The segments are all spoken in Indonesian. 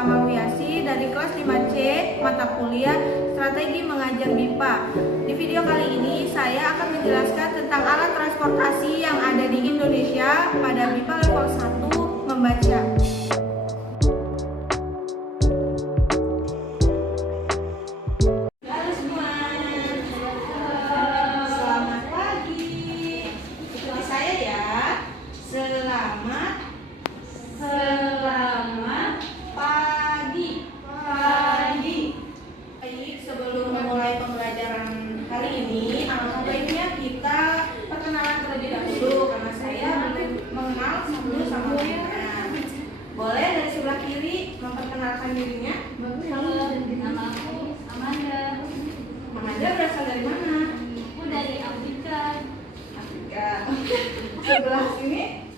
Tama Wiyasi dari kelas 5C mata kuliah Strategi Mengajar MIPA. Di video kali ini saya akan menjelaskan tentang alat transportasi yang ada di Indonesia pada MIPA level 1 membaca. Halo semua, selamat pagi. Ikuti saya ya. Selamat pagi. Baik, sebelum memulai pembelajaran hari ini, alangkah baiknya kita perkenalan terlebih dahulu karena saya belum mengenal dulu sama kita. Boleh dari sebelah kiri memperkenalkan dirinya? Halo, nama aku Amanda. Amanda berasal dari mana? Aku dari Afrika. Afrika. Sebelah sini?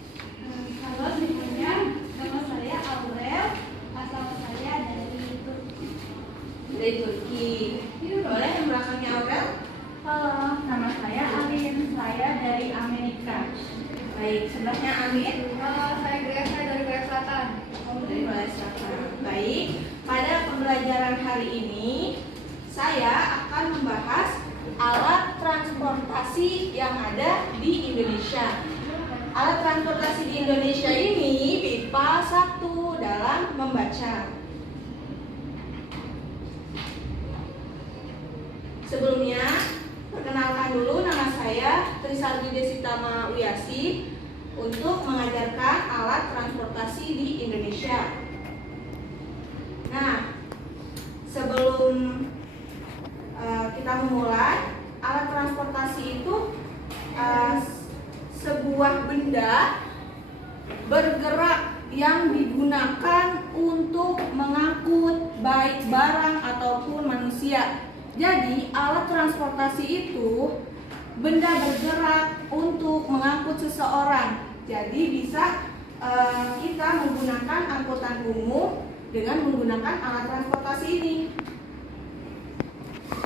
Halo semuanya, nama saya Aurel. Asal saya dari Turki. Dari Turki. Boleh yang belakangnya Aurel? Halo, nama saya Alin. Saya dari Amerika. Baik, sebelahnya Amin. Halo, saya Grace dari Korea Selatan. Dari Korea Selatan. Baik, pada pembelajaran hari ini saya akan membahas alat transportasi yang ada di Indonesia. Alat transportasi di Indonesia ini MIPA 1 dalam membaca. Sebelumnya, perkenalkan dulu nama saya Trisardi Desitama Wiyasi untuk mengajarkan alat transportasi di Indonesia. Nah, sebelum kita memulai, alat transportasi itu sebuah benda bergerak yang digunakan untuk mengangkut baik barang ataupun manusia. Jadi alat transportasi itu benda bergerak untuk mengangkut seseorang. Jadi bisa kita menggunakan angkutan umum dengan menggunakan alat transportasi ini.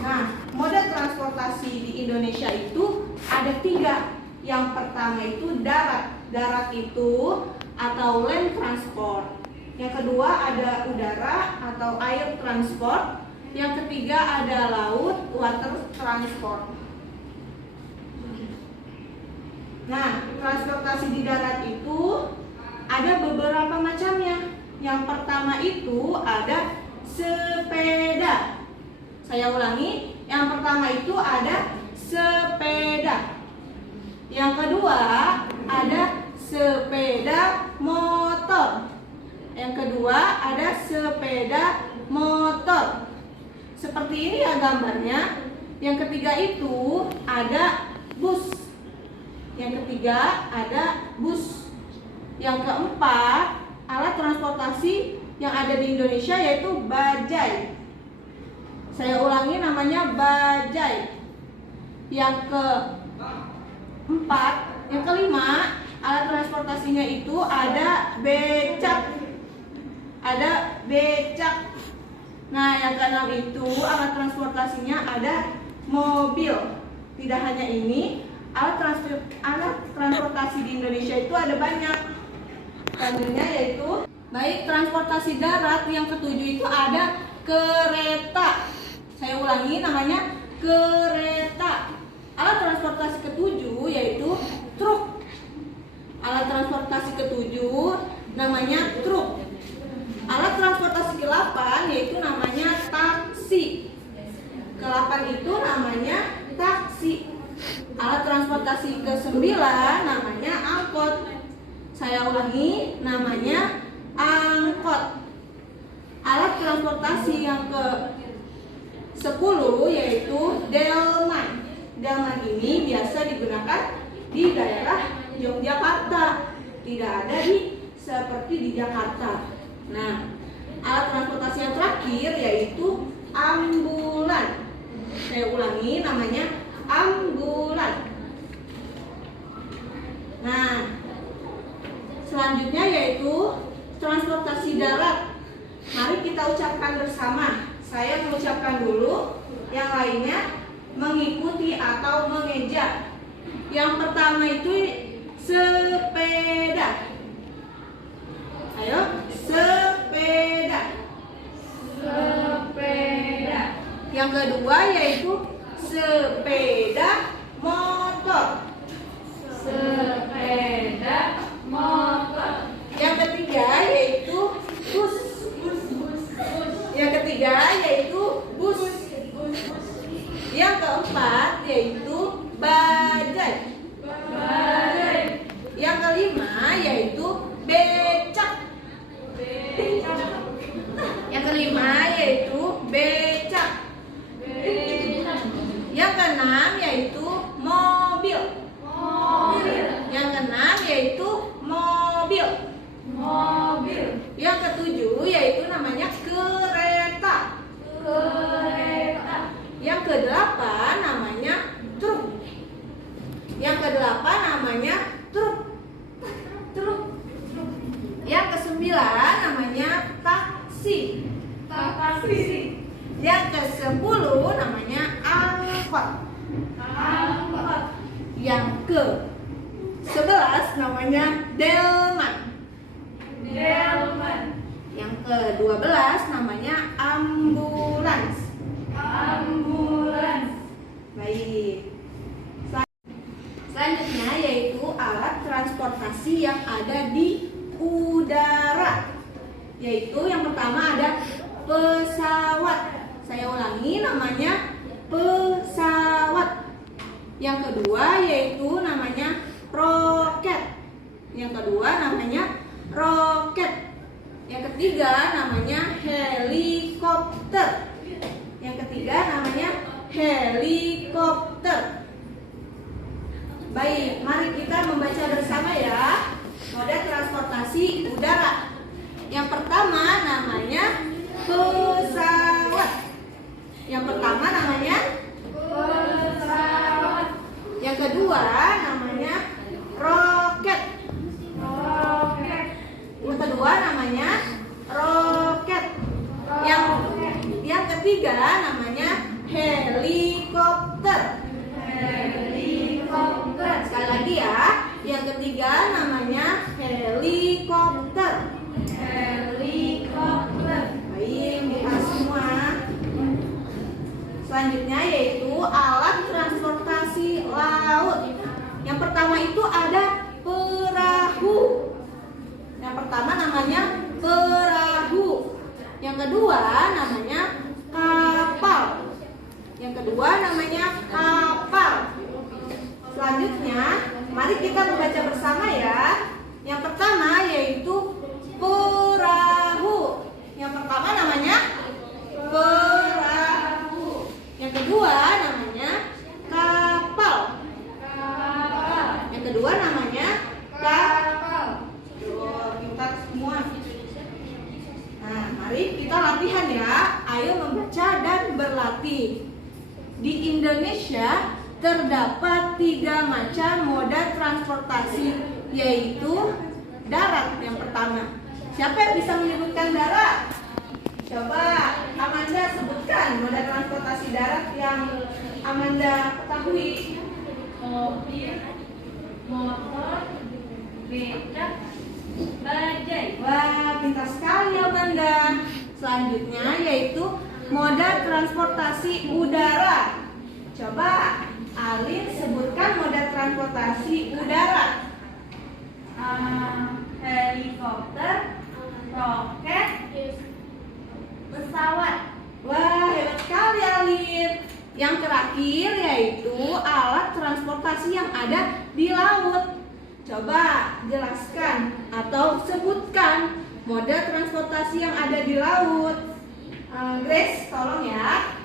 Nah, moda transportasi di Indonesia itu ada 3. Yang pertama itu darat. Darat itu atau land transport. Yang kedua ada udara atau air transport. Yang ketiga ada laut, water transport. Nah, transportasi di darat itu ada beberapa macamnya. Yang pertama itu ada sepeda. Saya ulangi, yang pertama itu ada sepeda. Yang kedua ada sepeda motor. Yang kedua ada sepeda motor. Seperti ini ya gambarnya. Yang ketiga itu ada bus. Yang ketiga ada bus. Yang keempat, alat transportasi yang ada di Indonesia yaitu bajai. Saya ulangi, namanya bajai. Yang kelima, alat transportasinya itu ada becak. Ada becak. Nah, yang keenam itu alat transportasinya ada mobil. Tidak hanya ini, alat transportasi di Indonesia itu ada banyak. Selanjutnya yaitu baik transportasi darat, yang ketujuh itu ada kereta. Saya ulangi, namanya kereta. Alat transportasi ketujuh yaitu truk. Alat transportasi ketujuh namanya truk. Alat transportasi ke-8 yaitu namanya taksi. Ke-8 itu namanya taksi. Alat transportasi ke-9 namanya angkot. Saya ulangi, namanya angkot. Alat transportasi yang ke-10 yaitu delman. Delman ini biasa digunakan di daerah Yogyakarta. Tidak ada seperti di Jakarta. Nah, alat transportasi yang terakhir yaitu ambulan. Saya ulangi, namanya ambulan. Nah, selanjutnya yaitu transportasi darat. Mari kita ucapkan bersama. Saya mengucapkan dulu, yang lainnya mengikuti atau mengeja. Yang pertama itu sepeda. Ayo, sepeda. Yang kedua yaitu sepeda motor. Sepeda motor. Yang ketiga yaitu bus. Yang ketiga yaitu bus. Yang keempat yaitu bajai. Yang kelima yaitu becak. Yang kelima yaitu becak. Yang keenam yaitu mobil. Yang keenam yaitu mobil. Yang ketujuh yaitu namanya kereta. Yang kedelapan namanya truk. Yang kedelapan namanya truk. Yang kesembilan namanya taksi. Yang ke-10 namanya angkot. Yang ke-11 namanya delman. Yang ke-12 namanya ambulans. Baik. Selanjutnya yaitu alat transportasi yang ada di udara. Yaitu yang pertama ada pesawat. Saya ulangi, namanya pesawat. Yang kedua yaitu namanya roket. Yang kedua namanya roket. Yang ketiga namanya helikopter. Yang ketiga namanya helikopter. Baik, mari kita membaca bersama ya. Moda transportasi udara. Yang pertama namanya pesawat. Yang pertama namanya Pesawat. Yang kedua namanya roket. Yang kedua namanya roket. Yang ketiga namanya helikopter. Sekali lagi ya. Yang ketiga namanya helikopter. Baik, kita semua. Selanjutnya yaitu alat transportasi laut. Yang pertama itu ada perahu. Yang pertama namanya perahu. Yang kedua namanya kapal. Yang kedua namanya kapal. Selanjutnya, mari kita membaca bersama ya. Yang pertama yaitu perahu. Yang pertama namanya perahu. Yang kedua namanya kapal. Yang kedua namanya kapal. Pintar semua. Nah, mari kita latihan ya. Ayo membaca dan berlatih. Di Indonesia terdapat 3 macam moda transportasi, yaitu darat yang pertama. Siapa yang bisa menyebutkan darat? Coba Amanda sebutkan moda transportasi darat yang Amanda ketahui. Mobil, motor, becak, bajai. Wah, pintar sekali Amanda. Selanjutnya yaitu moda transportasi udara. Coba Alin sebutkan moda transportasi udara. Helikopter, roket, pesawat. Wah, hebat sekali Alin. Yang terakhir yaitu alat transportasi yang ada di laut. Coba jelaskan atau sebutkan moda transportasi yang ada di laut. Grace, tolong ya.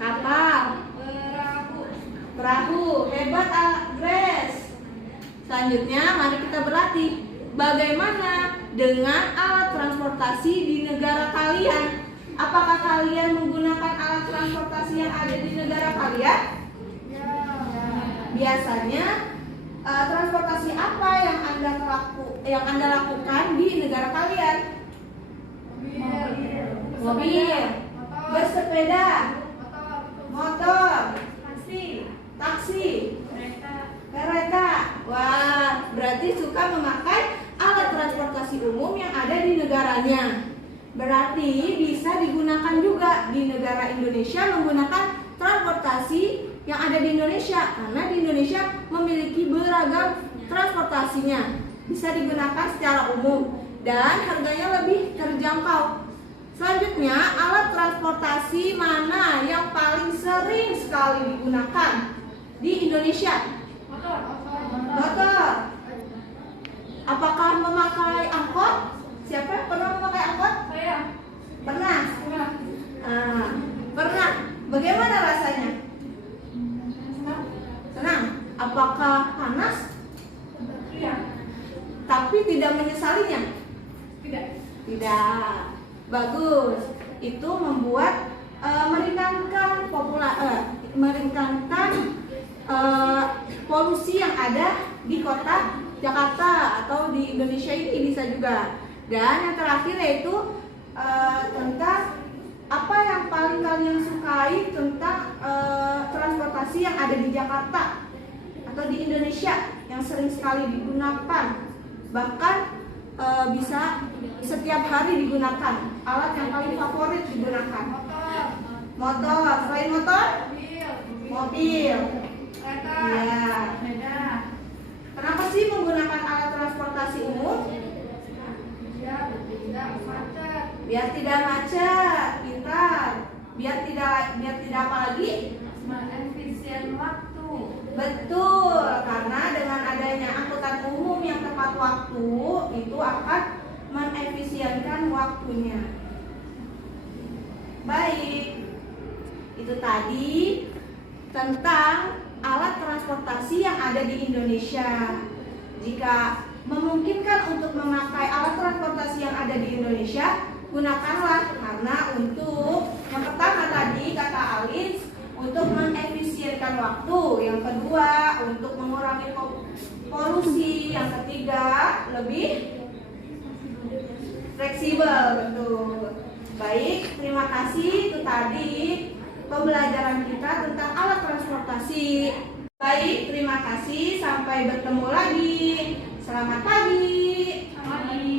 Kapal. Perahu. Hebat Grace. Selanjutnya mari kita berlatih. Bagaimana dengan alat transportasi di negara kalian? Apakah kalian menggunakan alat transportasi yang ada di negara kalian? Biasanya transportasi apa yang Anda lakukan di negara kalian? Mobil, bersepeda, motor, taksi, kereta. Wah, berarti suka memakai alat transportasi umum yang ada di negaranya. Berarti bisa digunakan juga di negara Indonesia menggunakan transportasi yang ada di Indonesia, karena di Indonesia memiliki beragam transportasinya. Bisa digunakan secara umum dan harganya lebih terjangkau. Selanjutnya, alat transportasi mana yang paling sering sekali digunakan di Indonesia? Motor. Apakah memakai angkot? Siapa yang pernah memakai angkot? Saya. Pernah. Pernah. Bagaimana rasanya? Senang. Apakah panas? Iya. Tapi tidak menyesalinya? Tidak. Tidak. Bagus. Itu membuat meringankan polusi yang ada di kota Jakarta atau di Indonesia ini bisa juga. Dan yang terakhir yaitu tentang apa yang paling kalian sukai tentang transportasi yang ada di Jakarta atau di Indonesia yang sering sekali digunakan, bahkan bisa setiap hari digunakan. Alat yang paling favorit digunakan. Motor. Selain motor? Mobil. Kereta. Iya. Sepeda. Kenapa sih menggunakan alat transportasi umum? Ya, tidak macet. Biar tidak macet, pintar. Biar tidak apa lagi? Mengefisien waktu. Betul, karena dengan adanya angkutan umum yang tepat waktu itu akan mengefisienkan waktunya. Baik, itu tadi tentang alat transportasi yang ada di Indonesia. Jika memungkinkan untuk memakai alat transportasi yang ada di Indonesia, gunakanlah, karena untuk yang pertama tadi kata Alis untuk mengefisienkan waktu, yang kedua untuk mengurangi polusi, yang ketiga lebih fleksibel. Betul. Baik, terima kasih. Itu tadi pembelajaran kita tentang alat transportasi. Baik, terima kasih. Sampai bertemu lagi. Selamat pagi. Selamat pagi.